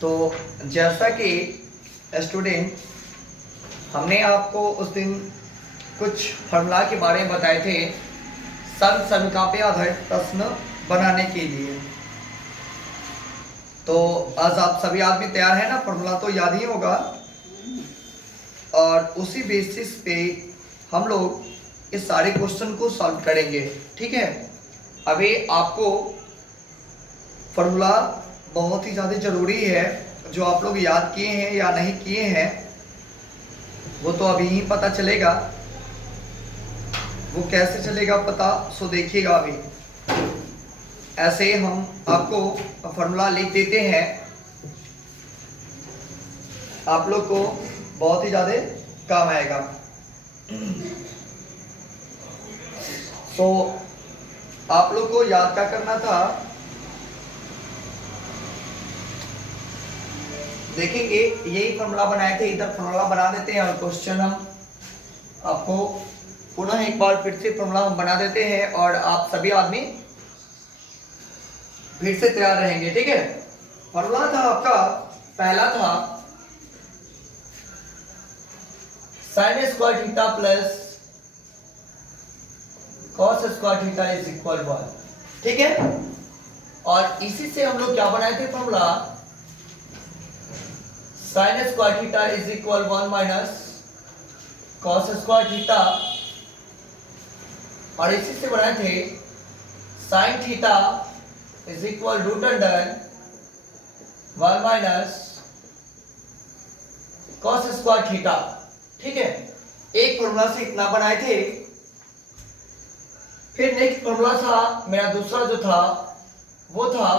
तो जैसा कि स्टूडेंट हमने आपको उस दिन कुछ फॉर्मूला के बारे में बताए थे समीकरण पे आधारित प्रश्न बनाने के लिए। तो आज आप सभी आदमी तैयार है ना? फॉर्मूला तो याद ही होगा और उसी बेसिस पे हम लोग इस सारे क्वेश्चन को सॉल्व करेंगे। ठीक है, अभी आपको फॉर्मूला बहुत ही ज़्यादा ज़रूरी है। जो आप लोग याद किए हैं या नहीं किए हैं वो तो अभी ही पता चलेगा। वो कैसे चलेगा पता, सो देखिएगा। अभी ऐसे हम आपको फॉर्मूला लिख देते हैं, आप लोग को बहुत ही ज़्यादा काम आएगा। तो आप लोग को याद क्या करना था, देखेंगे यही फॉर्मूला बनाए थे, इधर फॉर्मूला बना देते हैं और क्वेश्चन हम आपको पुनः एक बार फिर से फॉर्मूला हम बना देते हैं और आप सभी आदमी फिर से तैयार रहेंगे। ठीक है, फॉर्मूला था आपका, पहला था sin square theta plus cos square theta is equal 1। ठीक है, और इसी से हम लोग क्या बनाए थे formula, sin square theta is equal 1 minus cos square theta, और इसी से बनाए थे sin theta is equal root under 1 minus cos square theta. ठीक है, एक फॉर्मूला से इतना बनाए थे। फिर नेक्स्ट फॉर्मूला था मेरा दूसरा जो था वो था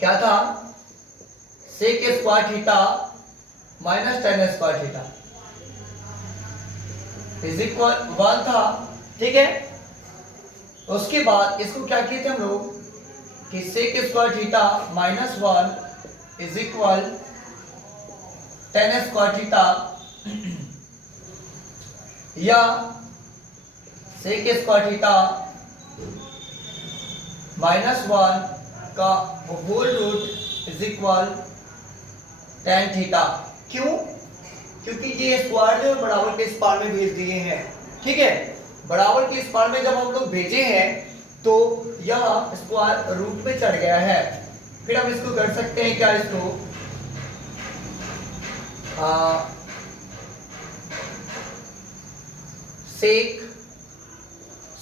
क्या था, sec square theta minus tan square theta is equal 1 था। ठीक है, उसके बाद इसको क्या किए थे हम लोग कि sec square theta minus 1 is equal tan square theta, या sec स्क्वायर थीटा माइनस 1 का whole root is equal tan theta. क्यों? क्योंकि ये स्क्वायर जो बराबर के स्क्वायर में भेज दिए हैं। ठीक है, बराबर के स्क्वायर में जब हम लोग भेजे हैं तो यह स्क्वायर रूट में चढ़ गया है। फिर हम इसको कर सकते हैं क्या, इसको सेक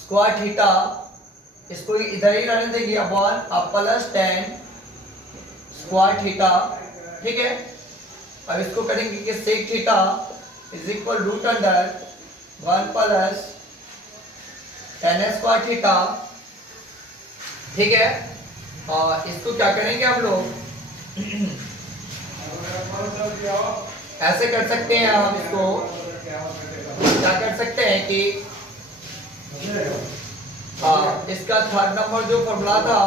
स्क्वायर थीटा, इसको इधर ही रहने देंगे, अब प्लस tan स्क्वायर थीटा। ठीक है, अब इसको करेंगे कि sec theta is equal root under 1 plus tan square theta. ठीक है, और इसको क्या करेंगे हम लोग ऐसे कर सकते हैं, हम इसको क्या कर सकते हैं कि इसका थर्ड नंबर जो फॉर्मूला था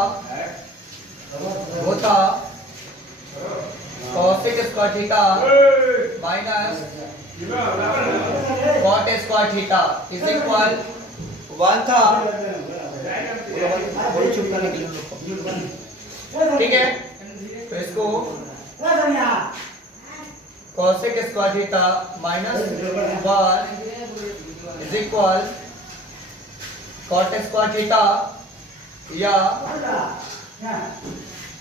वो था cosec square theta minus cot square theta is equal 1 था। ठीक है, तो इसको cosec square theta minus 1 is equal cot square theta, या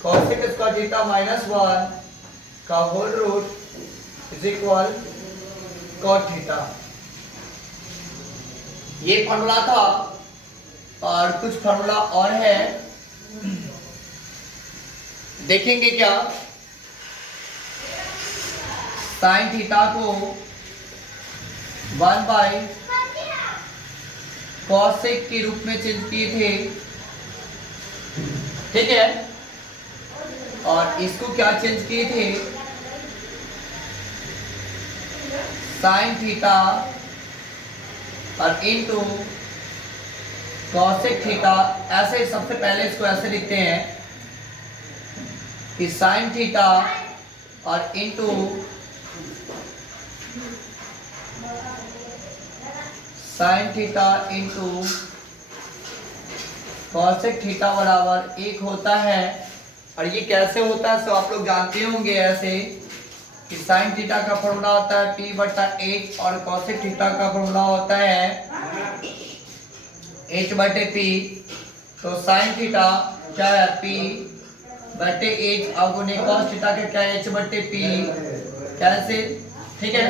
cosec स्क्वायर थीटा माइनस 1 का whole root is equal cot theta. ये फॉर्मूला था और कुछ फॉर्मूला और है, देखेंगे क्या। sin थीटा को 1 बाई cosec के रूप में चेंज किए थे। ठीक है, और इसको क्या चेंज किए थे, sin थीटा और इनटू cosec थीटा। ऐसे सबसे पहले इसको ऐसे लिखते हैं कि sin थीटा और into sin theta into cosec theta बराबर 1 होता है और ये कैसे होता है, सो आप लोग जानते होंगे ऐसे कि साइन थीटा का फॉर्मूला होता है P बटा H और कॉसेक थीटा का फॉर्मूला होता है H बटे P। तो साइन थीटा क्या है P बटे H और गुने कॉस थीटा का क्या है H बटे P, कैसे, ठीक है,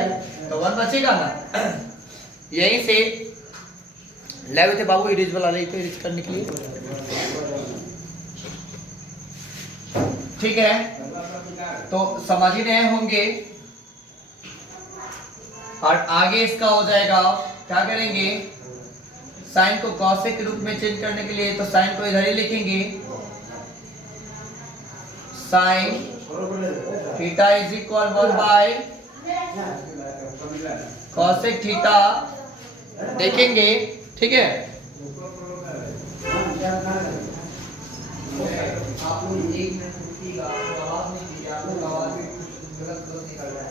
तो 1 बचेगा ना। यहीं से ले थे बाबू इरेज वाला ले, इरेज करने के लिए, ठीक है, तो समझ ही रहे होंगे। और आगे इसका हो जाएगा, क्या करेंगे, साइन को कॉसेक के रूप में चेंज करने के लिए तो साइन को इधर ही लिखेंगे, sine theta is equal 1 bye cosec theta देखेंगे, ठीक है। आप लोग 1 मिनट रुकिएगा, आवाज नहीं दीजिए, आप लोग आवाज में गलत निकल रहा है,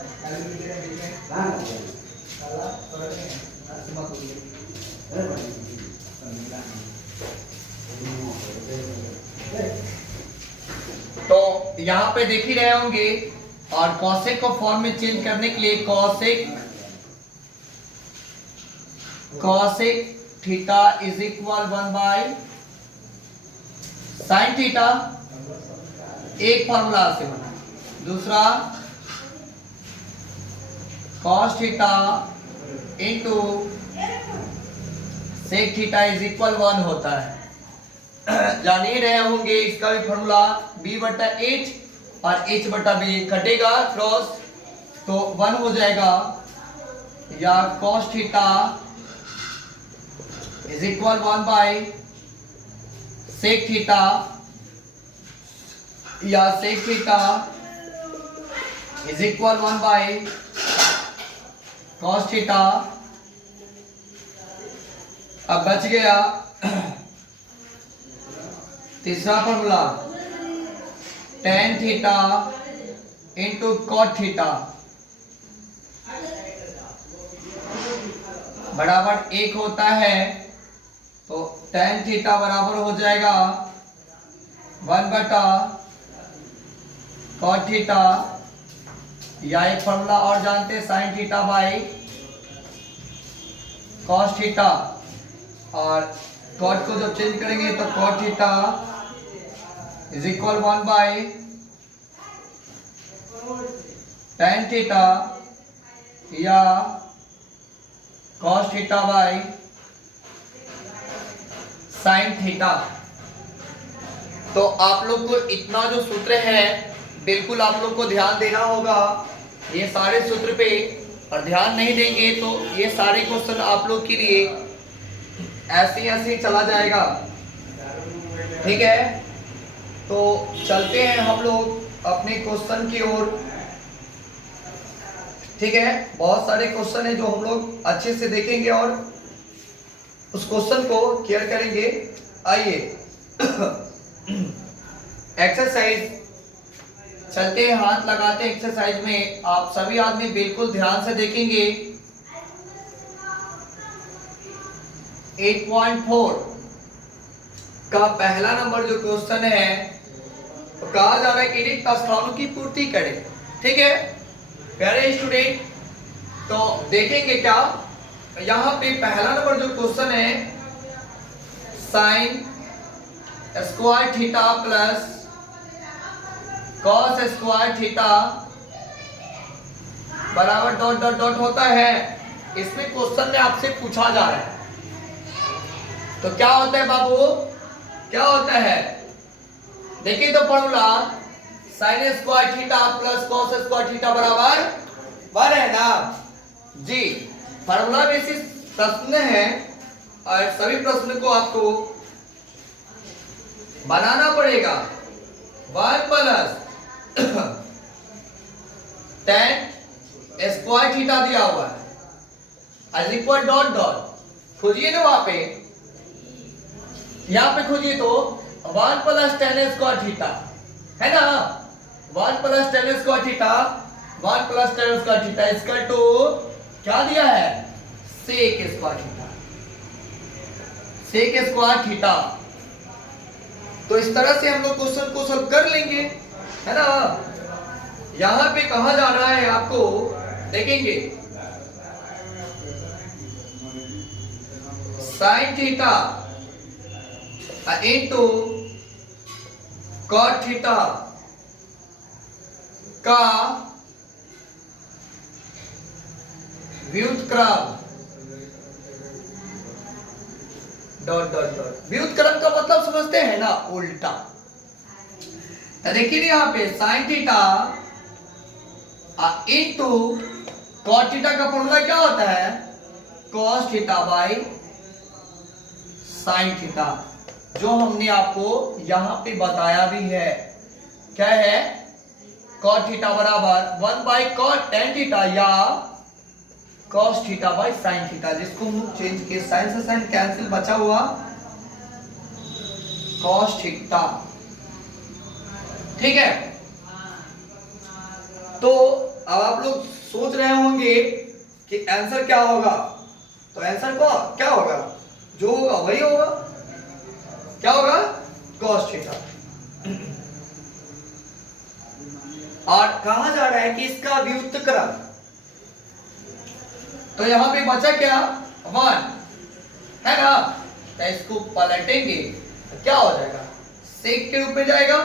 तो यहाँ पे देख ही रहे होंगे। और कॉसेक को फॉर्म में चेंज करने के लिए cosec theta is equal 1 by sine theta, एक फॉर्मूला से बना, दूसरा cos theta into sec theta is equal 1 होता है। जान ही रहे होंगे इसका भी फॉर्मूला b बटा h और h बटा b कटेगा क्रॉस तो 1 हो जाएगा, या cos theta is equal 1 by sec theta, या sec theta is equal 1 by cos theta. अब बच गया तीसरा formula tan theta into cot theta बराबर 1 होता है, तो tan थीटा बराबर हो जाएगा 1 बटा कॉट थीटा, या एक फॉर्मूला और जानते हैं sine theta by cos theta, और कॉट को जब चेंज करेंगे तो cot theta is equal 1 by tan theta, या cos theta by sine theta. तो आप लोग को इतना जो सूत्र है बिल्कुल आप लोग को ध्यान देना होगा ये सारे सूत्र पे, और ध्यान नहीं देंगे तो ये सारे क्वेश्चन आप लोग के लिए ऐसे ऐसे चला जाएगा, ठीक है। तो चलते हैं हम लोग अपने क्वेश्चन की ओर, ठीक है। बहुत सारे क्वेश्चन है जो हम लोग अच्छे से देखेंगे और उस क्वेश्चन को क्लियर करेंगे। आइए एक्सरसाइज चलते हैं, हाथ लगाते हैं एक्सरसाइज में। आप सभी आदमी बिल्कुल ध्यान से देखेंगे। 8.4 का पहला नंबर जो क्वेश्चन है तो कहा जा रहा है कि रिक्त स्थानों की पूर्ति करें, ठीक है प्यारे स्टूडेंट। तो देखेंगे क्या यहाँ पे पहला नंबर जो क्वेश्चन है, sign square theta plus cos square theta बराबर डॉट डॉट डॉट होता है। इसमें क्वेश्चन में आपसे पूछा जा रहा है तो क्या होता है बाबू, क्या होता है, देखिए तो formula sine square theta plus cos square theta बराबर 1 है ना जी। फॉर्मूला बेसिस प्रश्न है और सभी प्रश्न को आपको बनाना पड़ेगा। 1 प्लस tan स्क्वायर थीटा दिया हुआ है इज इक्वल डॉट डॉट, खोजिए ना वहां पे, यहां पे खोजिए तो 1 प्लस tan स्क्वायर थीटा है ना, 1 plus tan square theta, 1 plus tan square theta इसका टू क्या दिया है sec square theta, sec square theta. तो इस तरह से हम लोग क्वेश्चन को सॉल्व कर लेंगे, है ना। यहां पे कहा जा रहा है आपको, देखेंगे sine theta into cot theta का व्युत्क्रम डॉट डॉट डॉट। व्युत्क्रम का मतलब समझते हैं ना, उल्टा। तो देखिए यहाँ पे sine theta into cot theta का फॉर्मूला क्या होता है, cos theta by sine theta, जो हमने आपको यहां पे बताया भी है। क्या है, कॉट थीटा बराबर 1 बाई कॉट टेन थीटा या cos theta by sine theta, जिसको हम लोग चेंज किए, साइन से साइन कैंसिल, बचा हुआ कॉस थीटा। ठीक है, तो अब आप लोग सोच रहे होंगे कि आंसर क्या होगा। तो आंसर को क्या होगा, जो होगा वही होगा। क्या होगा, कॉस थीटा। और कहा जा रहा है कि इसका व्युत्क्रम, तो यहां पे बचा क्या, 1, है ना। तो इसको पलटेंगे तो क्या हो जाएगा, सेक के रूप में जाएगा।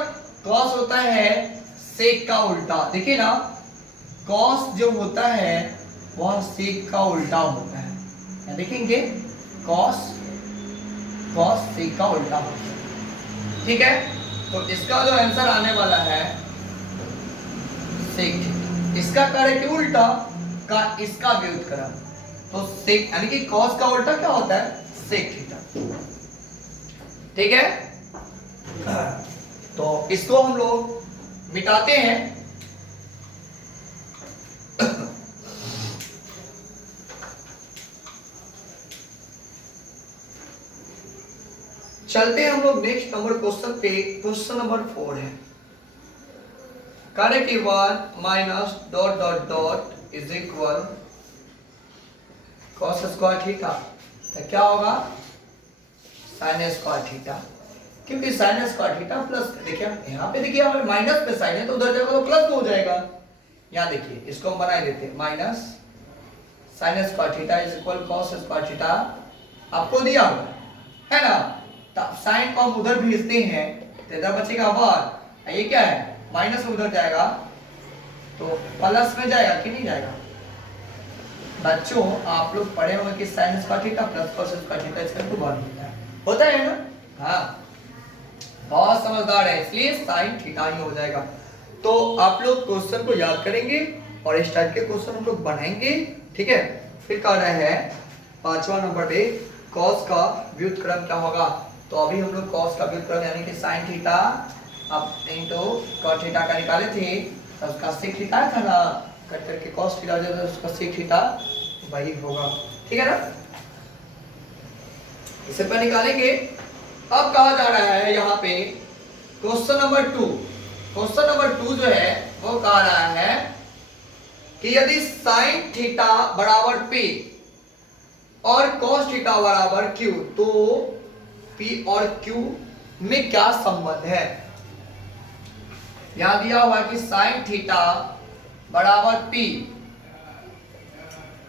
कॉस होता है सेक का उल्टा, देखिए ना, कॉस जो होता है वह सेक का उल्टा होता है। देखेंगे कॉस सेक का उल्टा होता है। ठीक है, तो इसका जो आंसर आने वाला है सेक, इसका करे कि उल्टा का इसका व्युत्क्रम, तो सेक यानी कि कॉस का उल्टा क्या होता है, सेक थीटा। ठीक है, तो इसको हम लोग मिटाते हैं। चलते हैं हम लोग नेक्स्ट नंबर क्वेश्चन पे। क्वेश्चन नंबर 4 है, कार्य की 1 minus dot dot dot is equal cos square theta. तो क्या होगा, साइन स्क्वायर थीटा, क्योंकि साइन स्क्वायर थीटा प्लस, देखिए यहाँ पे देखिए हमें माइनस पे साइन है तो उधर जाएगा तो प्लस में हो जाएगा। यहाँ देखिए इसको हम बना देते हैं, minus sine square theta is equal cos square theta आपको दिया हुआ है ना। तब साइन को हम उधर भेजते हैं तो इधर बचेगा 1, ये क्या है माइनस में उधर जाएगा तो प्लस में जाएगा कि नहीं जाएगा। बच्चों आप लोग पढ़े होंगे कि sign square theta plus cos square theta इसका तो बन होता है ना। हाँ, बहुत समझदार है, इसलिए साइन थीटा ही हो जाएगा। तो आप लोग क्वेश्चन को याद करेंगे और इस टाइप के क्वेश्चन हम लोग बनाएंगे। ठीक है, फिर कह रहे हैं 5वां नंबर पे कॉस का व्युत्क्रम क्या होगा। तो अभी हम लोग कॉस का व्युत्क्रम यानी कि साइन थीटा अब इनटू कॉस थीटा का निकाले थे, तो उसका सेक थीटा था ना, कट करके कॉस थीटा जो उसका सेक थीटा वही होगा। ठीक है ना, इसे पर निकालेंगे। अब कहा जा रहा है यहाँ पे क्वेश्चन नंबर 2, क्वेश्चन नंबर 2 जो है वो कह रहा है कि यदि साइन थीटा बराबर P और cos थीटा बराबर Q, तो P और Q में क्या संबंध है। यहां दिया हुआ कि साइन थीटा बराबर P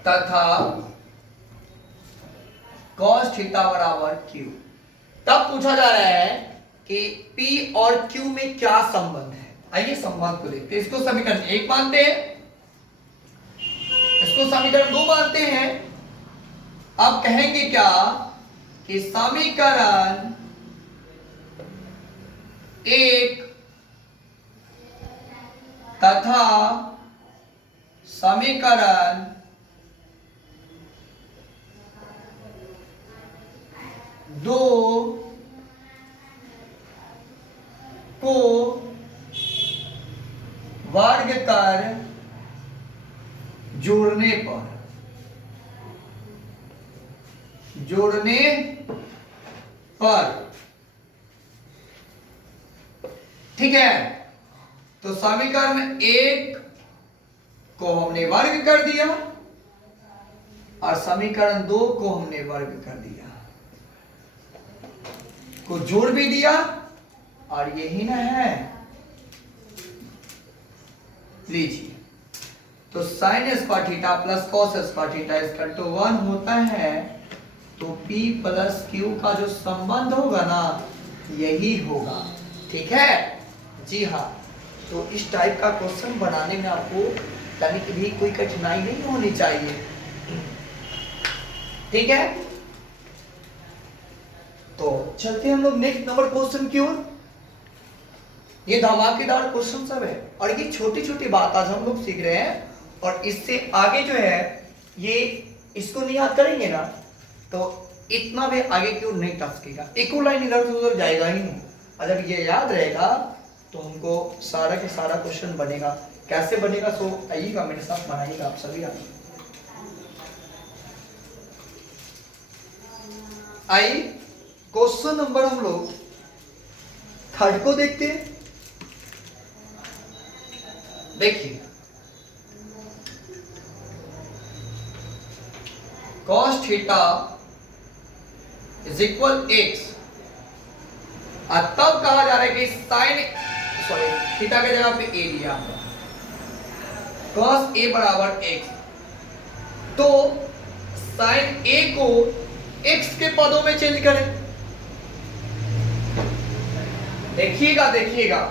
तथा cos थीटा बराबर Q। तब पूछा जा रहा है कि P और Q में क्या संबंध है। आइए संबंध को देखते हैं। इसको समीकरण 1 मानते हैं, इसको समीकरण 2 मानते हैं। अब कहेंगे क्या कि समीकरण 1 तथा समीकरण 2 को वर्ग कर जोड़ने पर ठीक है, तो समीकरण 1 को हमने वर्ग कर दिया और समीकरण 2 को हमने वर्ग कर दिया, को जोड़ भी दिया और यही ना है, लीजिए। तो sine square theta plus cos square theta equal to 1 होता है। तो P प्लस Q का जो संबंध होगा ना यही होगा, ठीक है जी हाँ। तो इस टाइप का क्वेश्चन बनाने में आपको तनिक भी कोई कठिनाई नहीं होनी चाहिए, ठीक है। तो चलते हैं हम लोग नेक्स्ट नंबर क्वेश्चन की ओर। ये धमाकेदार क्वेश्चन सब है और ये छोटी छोटी बात आज हम लोग सीख रहे हैं, और इससे आगे जो है ये इसको नहीं याद करेंगे ना तो इतना भी आगे की ओर नहीं टसकेगा, एक लाइन इधर से उधर जाएगा ही नहीं। और जब ये याद रहेगा तो हमको सारा के सारा क्वेश्चन बनेगा। कैसे बनेगा तो आइएगा मेरे साथ, बनाइएगा आप सभी। आइए क्वेश्चन नंबर हम लोग 3 को देखते हैं। देखिए cos theta is equal x, और तब कहा जा रहा है कि साइन थीटा के जगह पे a दिया हुआ, cos a बराबर x। तो साइन a को x के पदों में चेंज करें। देखिएगा देखिएगा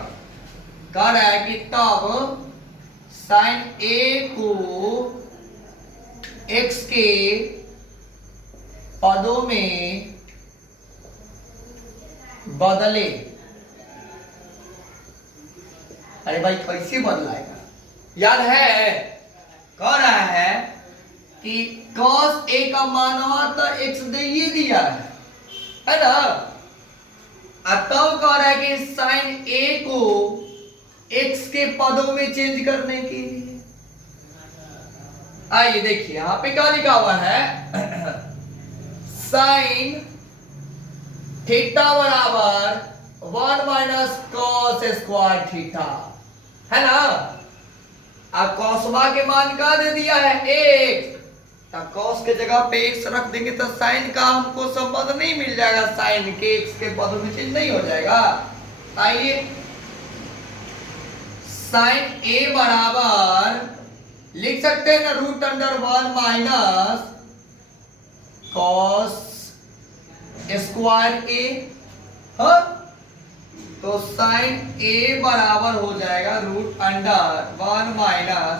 कह रहा है कि तब साइन a को x के पदों में बदले। अरे भाई कैसे बदलाएगा, याद है कह रहा है कि cos a का मानवा तो x दे ही दिया है ना। तब कह रहा है कि साइन a को x के पदों में चेंज करने के लिए। आइए देखिए यहां पे क्या लिखा हुआ है, साइन थीटा बराबर 1 माइनस कॉस स्क्वायर थीटा, है ना। अब कॉसवा के मान का दे दिया है x, तब कॉस के जगह पे x रख देंगे तो साइन का हमको संबंध नहीं मिल जाएगा, साइन के x के पदों में चेंज नहीं हो जाएगा। आइए साइन a बराबर लिख सकते हैं ना root under 1 minus cos square a, हाँ। तो साइन a बराबर हो जाएगा root under 1 minus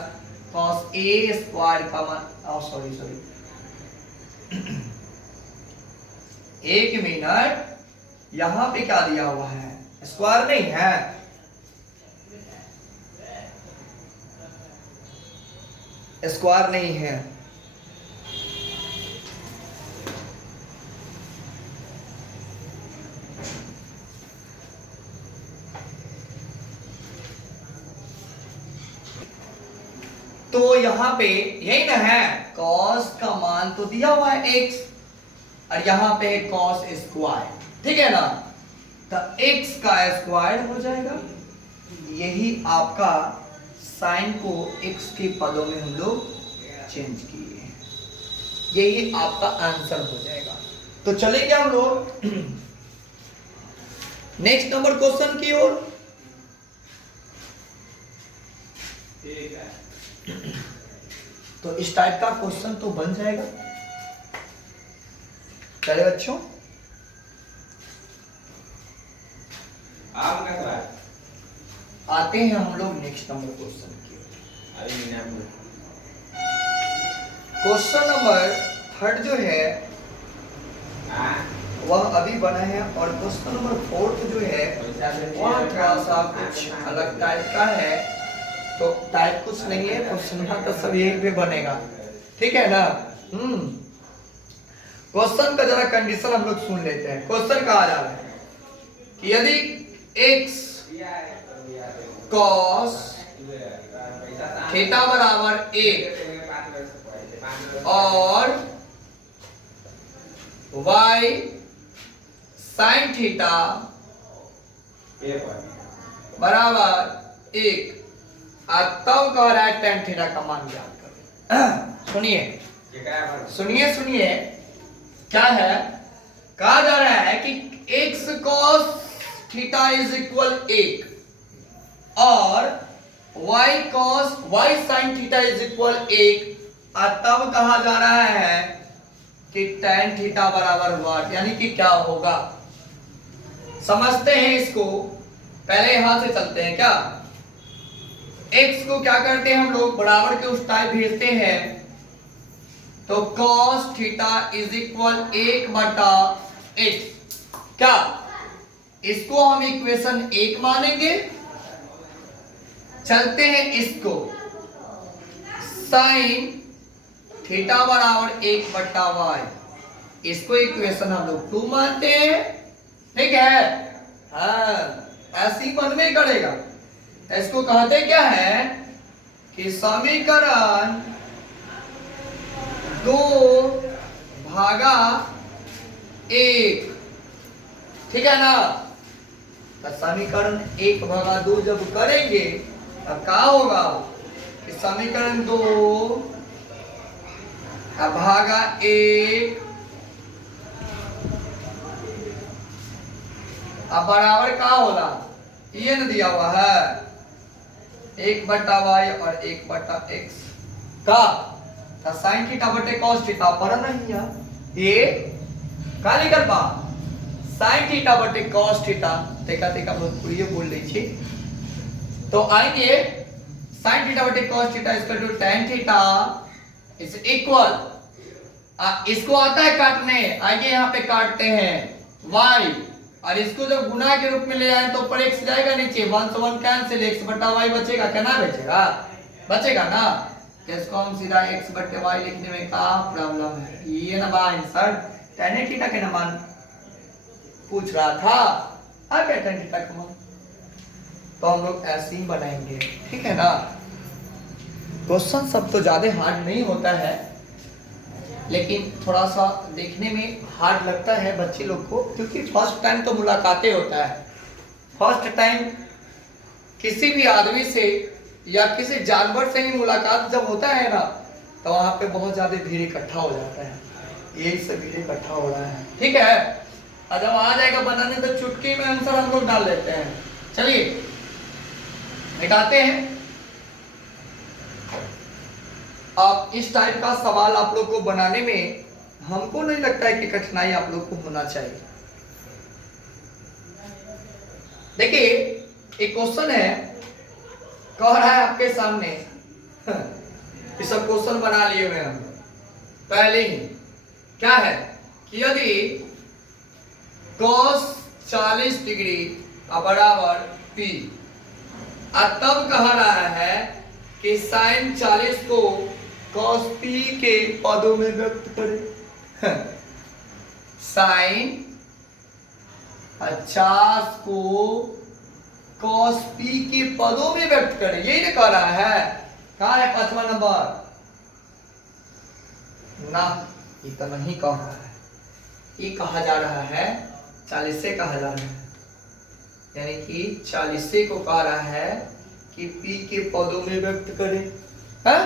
cos a square का मान, सॉरी एक मिनट, यहां पे क्या दिया हुआ है, स्क्वायर नहीं है, स्क्वायर नहीं है। तो यहां पे यही ना है, cos का मान तो दिया हुआ है x, और यहां पे है cos स्क्वायर, ठीक है ना। तो x का स्क्वायर हो जाएगा, यही आपका साइन को x के पदों में हम लोग चेंज किए, यही आपका आंसर हो जाएगा। तो चलेंगे हम लोग नेक्स्ट नंबर क्वेश्चन की ओर। तो इस टाइप का क्वेश्चन तो बन जाएगा। चले बच्चों, आप क्या आते हैं हम लोग नेक्स्ट नंबर क्वेश्चन की। क्वेश्चन नंबर 3 जो है वह अभी बना है, और क्वेश्चन नंबर 4 जो है वह थोड़ा सा कुछ अलग टाइप का है। तो टाइप कुछ नहीं है, क्वेश्चन तो सब यही पे बनेगा, ठीक है ना। क्वेश्चन का जरा कंडीशन हम लोग सुन लेते हैं। क्वेश्चन कहा जा रहा है कि यदि x cos थीटा बराबर 1 और y sin थीटा बराबर 1, तब कह रहा है tan थीटा का मान ज्ञात करो। सुनिए सुनिए सुनिए, क्या है, कहा जा रहा है कि x cos theta is equal 1 और y sin theta is equal 1, तब कहा जा रहा है कि tan थीटा बराबर 1, यानी कि क्या होगा समझते हैं इसको। पहले यहां से चलते हैं क्या, x को क्या करते हैं हम लोग बराबर के उस टाइप भेजते हैं, तो cos थीटा इज इक्वल 1 बटा x, क्या इसको हम इक्वेशन 1 मानेंगे। चलते हैं इसको sin थीटा बराबर 1 बटा y, इसको इक्वेशन हम लोग 2 मानते हैं, ठीक है। हाँ ऐसी मन में करेगा, इसको कहते क्या है कि समीकरण 2 भागा 1, ठीक है ना। तो समीकरण 1 भागा 2 जब करेंगे तब क्या होगा कि समीकरण 2 भागा 1 अब बराबर क्या होला, ये न दिया हुआ है 1 बटा वाई और 1 बटा एक्स का साइन थीटा बटे कॉस थीटा पर नहीं है, ये का लिखल बा साइन थीटा बटे कॉस थीटा, देखा देखा भोजपुरी बोल रही थी। तो आएंगे साइन थीटा बटे cos theta equal to tan theta is equal, इसको आता है काटने, आइए यहाँ पे काटते हैं y, और इसको जब गुना के रूप में ले जाए तो ऊपर x जाएगा, नीचे 1 से 1 कैंसिल, x बटा y बचेगा, क्या ना बचेगा, बचेगा ना। इसको हम सीधा x बटे y लिखने में क्या प्रॉब्लम है, ये ना बा आंसर tan थीटा के मान पूछ रहा था, आ गया tan थीटा का मान, तो हम लोग ऐसे ही बनाएंगे, ठीक है ना। क्वेश्चन सब तो ज्यादा हार्ड नहीं होता है, लेकिन थोड़ा सा देखने में हार्ड लगता है बच्चे लोग को, क्योंकि फर्स्ट टाइम तो मुलाकातें होता है। फर्स्ट टाइम किसी भी आदमी से या किसी जानवर से ही मुलाकात जब होता है ना, तो वहां पे बहुत ज्यादा भीड़ इकट्ठा हो जाता है, यही सब भीड़ इकट्ठा हो रहा है, ठीक है। और जब आ जाएगा बनाने तो चुटकी में आंसर हम लोग डाल देते हैं। चलिए निकालते हैं। आप इस टाइप का सवाल आप लोग को बनाने में हमको नहीं लगता है कि कठिनाई आप लोग को होना चाहिए। देखिए एक क्वेश्चन है, कह रहा है आपके सामने, ये सब क्वेश्चन बना लिए हुए हम पहले ही, क्या है कि यदि cos 40 डिग्री बराबर p, तब कह रहा है कि sin 40 को cos p के पदों में व्यक्त करें। sin 50 को cos p के पदों में व्यक्त करें, यही ना कह रहा है। कहा है 5वां नंबर ना, इतना नहीं कह रहा है, ये कहा जा रहा है 40 से कहा जा रहा है, यानी कि 40 से को कह रहा है कि p के पदों में व्यक्त करें। है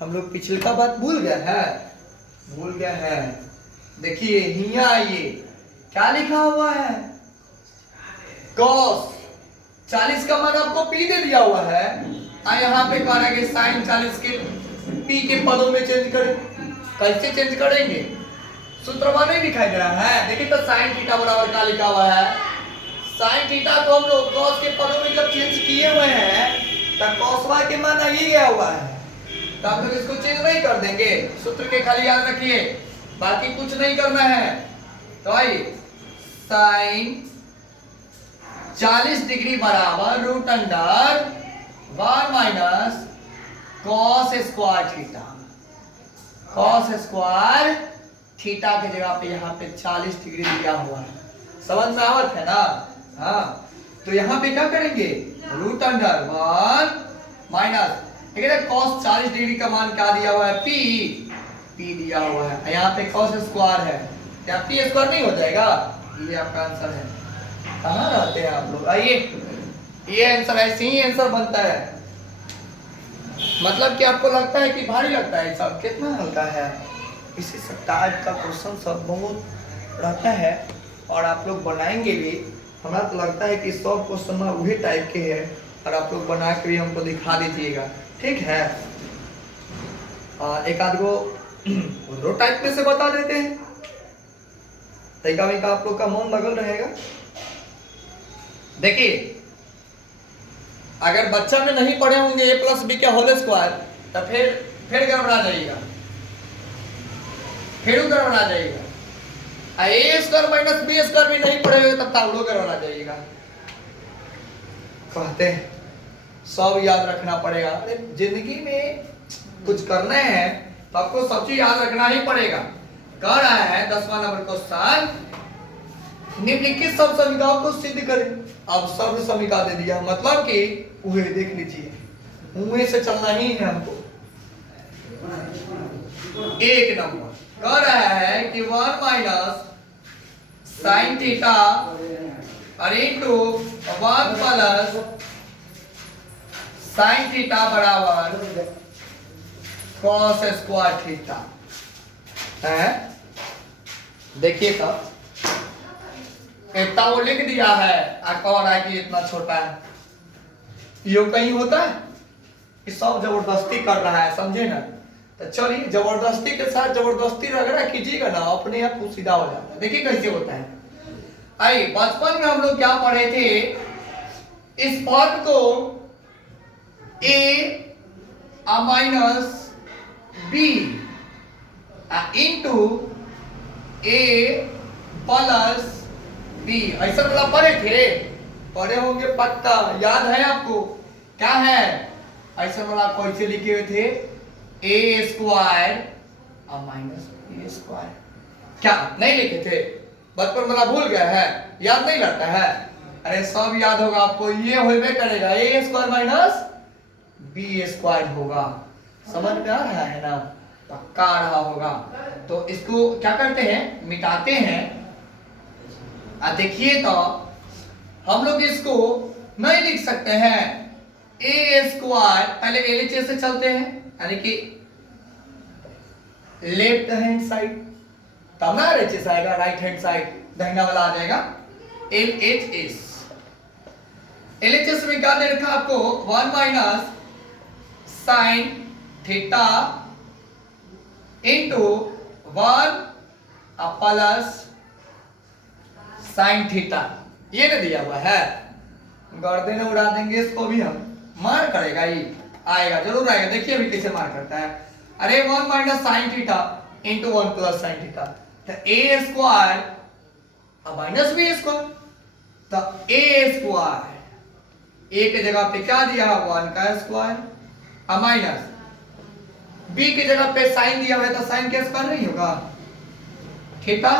हम लोग पिछले का बात भूल गया है। देखिए हिया आइए क्या लिखा हुआ है, cos 40 का मान आपको p दे दिया हुआ है, और यहाँ पे कह रहा है कि sin 40 के p के पदों में चेंज करें। कैसे चेंज करेंगे, सूत्र में नहीं दिखाई दे रहा है। देखिए तो sin थीटा बराबर क्या लिखा हुआ है, sin थीटा को हम लोग cos के पदों में जब चेंज किए हुए हैं तब cos y के मान आ ही गया हुआ है, तो आप लोग इसको चेंज नहीं कर देंगे, सूत्र के खाली याद रखिए, बाकी कुछ नहीं करना है। तो आइए sin 40 डिग्री बराबर root under 1 minus cos square theta, cos square theta के जगह पे यहाँ पे 40 डिग्री दिया हुआ है, समझ में आवत है ना। हाँ तो यहाँ पे क्या करेंगे, रूट अंडर 1 माइनस, ठीक है, cos 40 डिग्री का मान क्या दिया हुआ है, p दिया हुआ है, यहाँ पे cos स्क्वायर है, क्या p स्क्वायर नहीं हो जाएगा, ये आपका आंसर है। कहाँ रहते हैं आप लोग, आइए ये आंसर ऐसे ही आंसर बनता है। मतलब कि आपको लगता है कि भारी लगता है, सब कितना हल्का है, इसी सब टाइप का क्वेश्चन सब बहुत रहता है और आप लोग बनाएंगे भी हमारा तो लगता है कि सब क्वेश्चन ना वही टाइप के है और आप लोग बना के भी हमको दिखा दीजिएगा, ठीक है। एक आध गो दो टाइप में से बता देते हैं, तरीका भी का आप लोग का मन लगल रहेगा। देखिए अगर बच्चा में नहीं पढ़े होंगे ए प्लस बी का होल स्क्वायर तो फिर गड़बड़ा जाइएगा, फिर गड़बड़ा जाइएगा। ए स्क्वायर माइनस बी स्क्वायर भी नहीं पढ़े हुए तब तावड़ो गड़बड़ा जाइएगा। कहते हैं सब याद रखना पड़ेगा। अरे जिंदगी में कुछ करना है तो आपको सब चीज याद रखना ही पड़ेगा। कह रहा है 10वां नंबर क्वेश्चन, निम्नलिखित सब समीकरणों को सिद्ध करें। अब शब्द समीकरण दे दिया, मतलब कि उहे देख लीजिए, उहे से चलना ही है हमको। एक नंबर कह रहा है कि 1 माइनस साइन थीटा और इंटू 1 प्लस साइन थीटा बराबर कॉस स्क्वायर थीटा है। देखिए तब इतना वो लिख दिया है और कह रहा है कि इतना छोटा है। यो कहीं होता है कि सब जबरदस्ती कर रहा है, समझे ना। तो चलिए जबरदस्ती के साथ जबरदस्ती रगड़ा कीजिएगा ना, अपने आप वो सीधा हो जाता है। देखिए कैसे होता है। आइए बचपन में हम लोग क्या पढ़े थे, इस पद को ए माइनस बी इंटू ए प्लस बी ऐसा मतलब पढ़े थे, पढ़े होंगे पक्का, याद है आपको क्या है। ऐसा वाला कैसे लिखे हुए थे, ए स्क्वायर माइनस बी स्क्वायर, क्या नहीं लिखे थे? बचपन वाला भूल गया है, याद नहीं रहता है? अरे सब याद होगा आपको, ये होबे करेगा, ए स्क्वायर माइनस बी स्क्वायर होगा। समझ में आ रहा है ना, पक्का आ रहा होगा। तो इसको क्या करते हैं, मिटाते हैं। देखिए तो हम लोग इसको नहीं लिख सकते हैं, ए स्क्वायर पहले एलएचएस से चलते हैं, यानी कि लेफ्ट हैंड साइड, तब ना एलएचएस आएगा, राइट हैंड साइड दाहिना वाला आ जाएगा एलएचएस। एलएचएस में क्या दे रखा आपको, 1 minus sine theta into 1 plus sine theta, ये ना दिया हुआ है। गर्दन में उड़ा देंगे इसको भी हम, मार करेगा, ये आएगा जरूर आएगा। देखिए अभी कैसे मार करता है। अरे 1 minus sine theta into 1 plus sign theta, तो ए स्क्वायर माइनस बी स्क्वायर, तो ए स्क्वायर ए के जगह पे क्या दिया, 1 का स्क्वायर माइनस बी की जगह पे साइन दिया हुआ है, तो साइन के स्क्वायर नहीं होगा, थीटा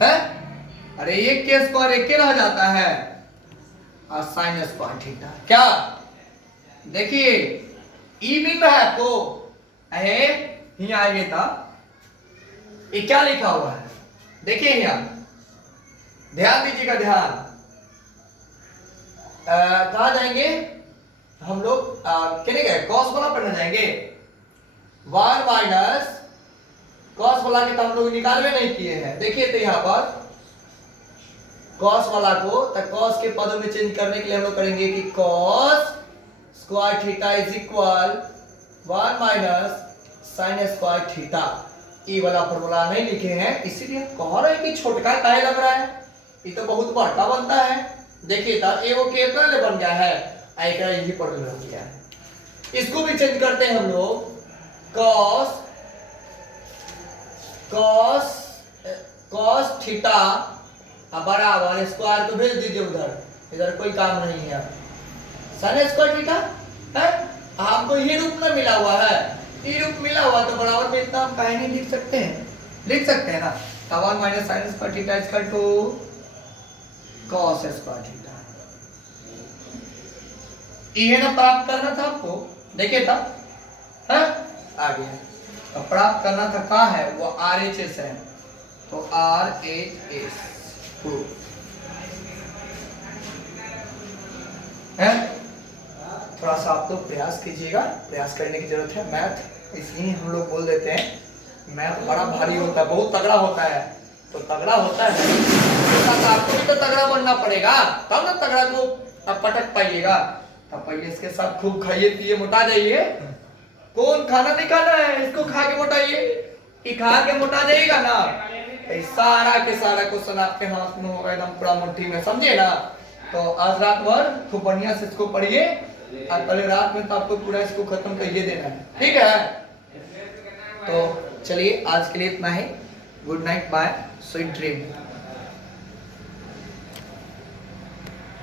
है। अरे एक के स्क्वायर एक के रह जाता है और साइन स्क्वायर थीटा, क्या देखिए ई मिल रहा है आपको, यहाँ आएंगे था, ये क्या लिखा हुआ है देखिए यहाँ, ध्यान दीजिएगा, ध्यान। कहा जाएंगे हम लोग, क्या गए कॉस वाला पढ़ने जाएंगे। 1 माइनस कॉस वाला के तो हम लोग निकालवे नहीं किए हैं। देखिए तो यहाँ पर कॉस वाला को तो कॉस के पदों में चेंज करने के लिए हम लोग करेंगे कि cos square theta is equal 1 minus sine square theta. ये वाला फॉर्मूला नहीं लिखे हैं, इसीलिए कह रहे हैं कि छोटका काहे लग रहा है, ये तो बहुत बड़का बनता है। देखिए तो ए वो कितना ले बन गया है, आएगा यही पर हो गया है। इसको भी चेंज करते हैं हम लोग, कॉस कॉस कॉस थीटा बराबर स्क्वायर को भेज दीजिए उधर, इधर कोई काम नहीं है। साइन स्क्वायर थीटा है, हमको ये रूप में मिला हुआ है, ये रूप मिला हुआ तो बराबर में इतना हम काहे नहीं लिख सकते हैं, लिख सकते हैं ना। तो 1 minus sine square theta is equal to cos square theta, ये ना प्राप्त करना था आपको। देखिए था है आ गया, तो प्राप्त करना था क्या है, वो RHS है, तो RHS है। थोड़ा सा आप लोग प्रयास कीजिएगा, प्रयास करने की जरूरत है। मैथ इसलिए हम लोग बोल देते हैं मैथ बड़ा भारी होता है, बहुत तगड़ा होता है, तो तगड़ा होता है, तो आपको भी तो तगड़ा बनना पड़ेगा, तब ना तगड़ा को आप पटक पाइएगा। तब पहले इसके साथ खूब खाइए पिए मोटा जाइए। कौन खाना नहीं खाना है, इसको खा के मोटाइए, ये खा के मोटा जाएगा ना, सारा के सारा क्वेश्चन आपके हाथ में होगा एकदम पूरा मुट्ठी में, समझे ना। तो आज रात भर खूब बढ़िया से इसको पढ़िए और कल रात में तो आपको पूरा इसको खत्म करिए देना है, ठीक है। तो चलिए आज के लिए इतना ही। Good night, bye, sweet dream.